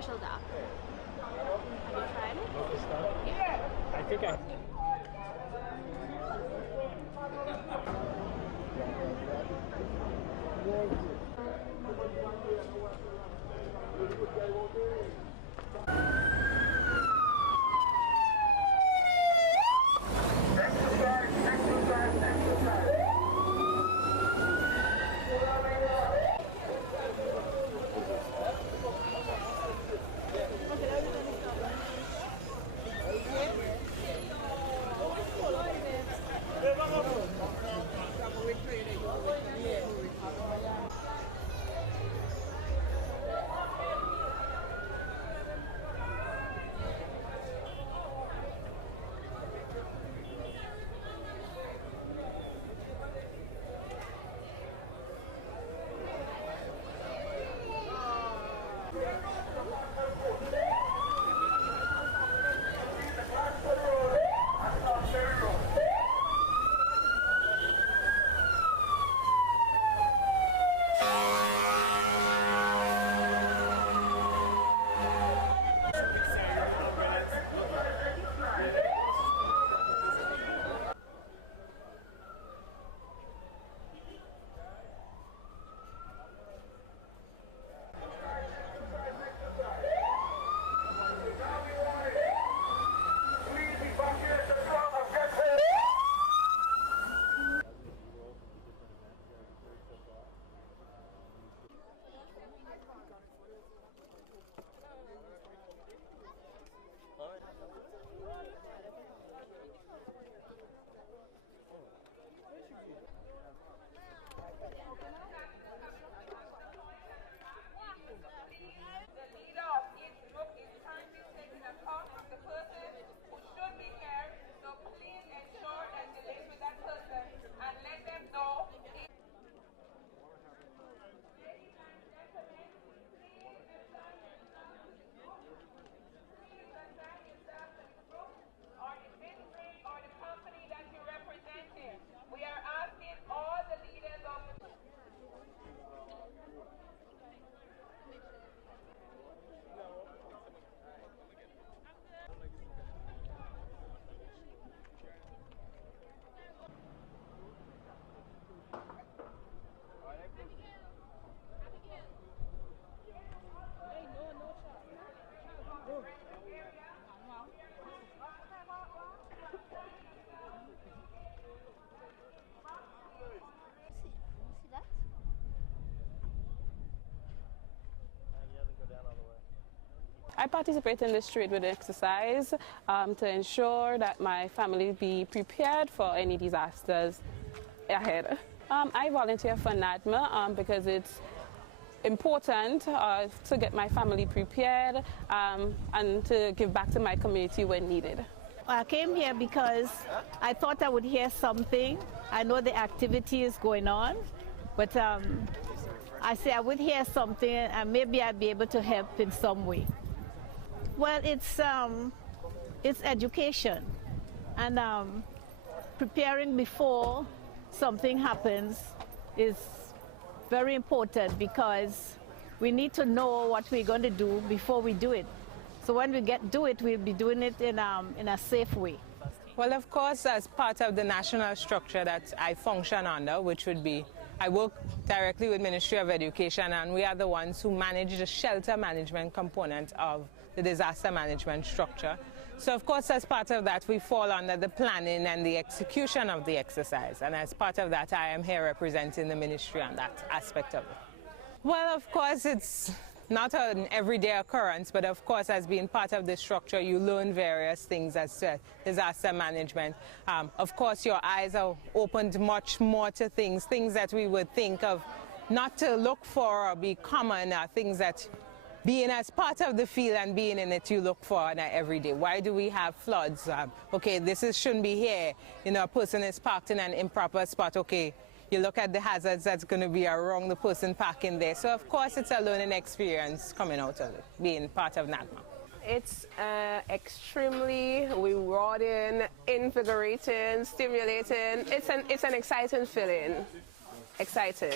special dark. Have you tried it? Yeah. I think I... I participate in this Tradewinds exercise to ensure that my family be prepared for any disasters ahead. I volunteer for NADMA because it's important to get my family prepared and to give back to my community when needed. I came here because I thought I would hear something. I know the activity is going on, but I say I would hear something and maybe I'd be able to help in some way. Well, it's education and preparing before something happens is very important because we need to know what we're going to do before we do it. So when we do it, we'll be doing it in a safe way. Well, of course, as part of the national structure that I function under, which would be, I work directly with Ministry of Education, and we are the ones who manage the shelter management component of the disaster management structure. So, of course, as part of that, we fall under the planning and the execution of the exercise. And as part of that, I am here representing the ministry on that aspect of it. Well, of course, it's not an everyday occurrence, but of course, as being part of this structure, you learn various things as to disaster management. Of course, your eyes are opened much more to things that we would think of not to look for or be common, things that being as part of the field and being in it, you look for every day. Why do we have floods? Okay, shouldn't be here. You know, a person is parked in an improper spot. Okay, you look at the hazards that's going to be around the person parking there. So, of course, it's a learning experience coming out of it, being part of NADMA. It's extremely rewarding, invigorating, stimulating. It's an exciting feeling. Exciting.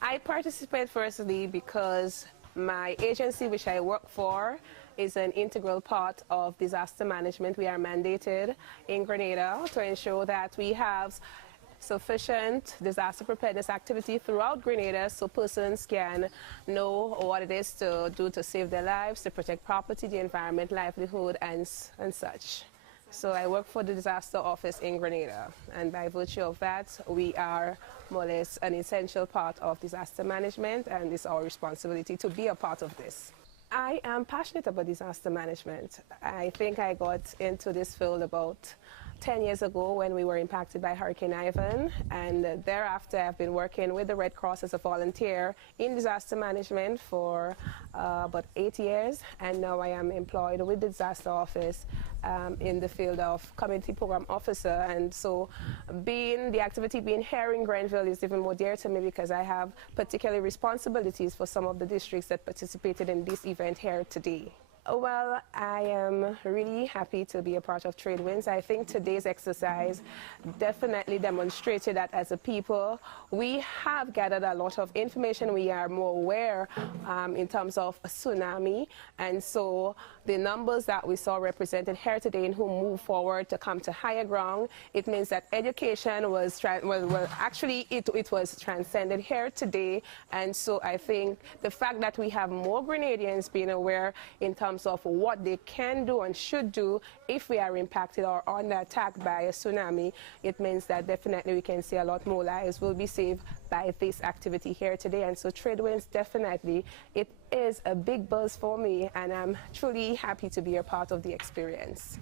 I participate firstly because My agency, which I work for, is an integral part of disaster management. We are mandated in Grenada to ensure that we have sufficient disaster preparedness activity throughout Grenada so persons can know what it is to do to save their lives, to protect property, the environment, livelihood, and such. So I work for the disaster office in Grenada, and by virtue of that, we are more or less an essential part of disaster management, and it's our responsibility to be a part of this. I am passionate about disaster management. I think I got into this field about 10 years ago when we were impacted by Hurricane Ivan, and thereafter I've been working with the Red Cross as a volunteer in disaster management for about 8 years, and now I am employed with the disaster office in the field of community program officer. And so the activity being here in Grenville is even more dear to me because I have particular responsibilities for some of the districts that participated in this event here today. Well, I am really happy to be a part of Tradewinds. I think today's exercise definitely demonstrated that as a people, we have gathered a lot of information. We are more aware in terms of a tsunami. And so the numbers that we saw represented here today and who move forward to come to higher ground, it means that education was, it was transcended here today. And so I think the fact that we have more Grenadians being aware in terms of what they can do and should do if we are impacted or under attack by a tsunami, it means that definitely we can see a lot more lives will be saved by this activity here today. And so Tradewinds, definitely, it is a big buzz for me, and I'm truly happy to be a part of the experience.